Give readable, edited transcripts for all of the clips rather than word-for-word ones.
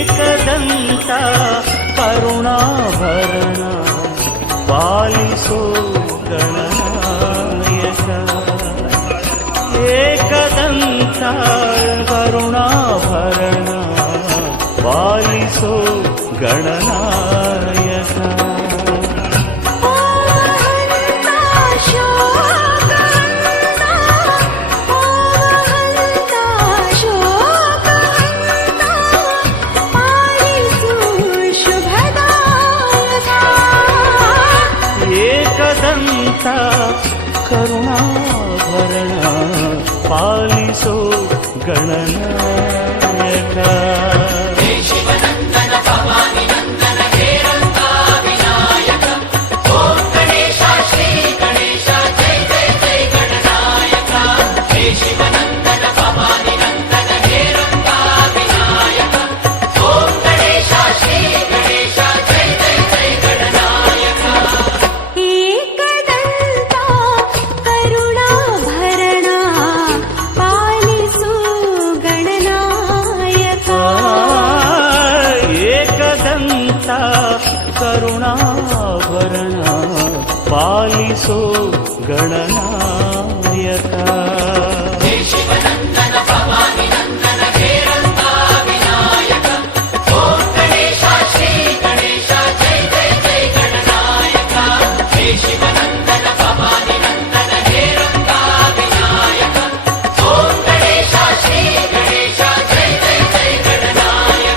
Ekadanta ಕರುಣಾಭರಣ ಪಾಲಿಸೋ Gananayaka Ekadanta ಕರುಣಾಭರಣ ಪಾಲಿಸೋ Gananayaka Ekadanta ಕರುಣಾಭರಣ ಪಾಲಿಸೋ Gananayaka ಕರುಣಾಭರಣ ಪಾಲಿಸೋ Gananayaka ಶಿವನಂದನ Bhavani ನಂದನ ಹೇರಂತ Vinayaka ಓಂ Ganesha Shri Ganesha ಜೈ ಜೈ ಜೈ Gananayaka ಹೇ ಶಿವನಂದನ Bhavani ನಂದನ ಹೇರಂತ Vinayaka ಓಂ Ganesha Shri Ganesha ಜೈ ಜೈ ಜೈ Gananayaka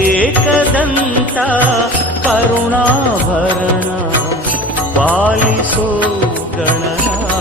Ekadanta ಕರುಣಾಭರಣ ಪಾಲಿಸೋ Gananayaka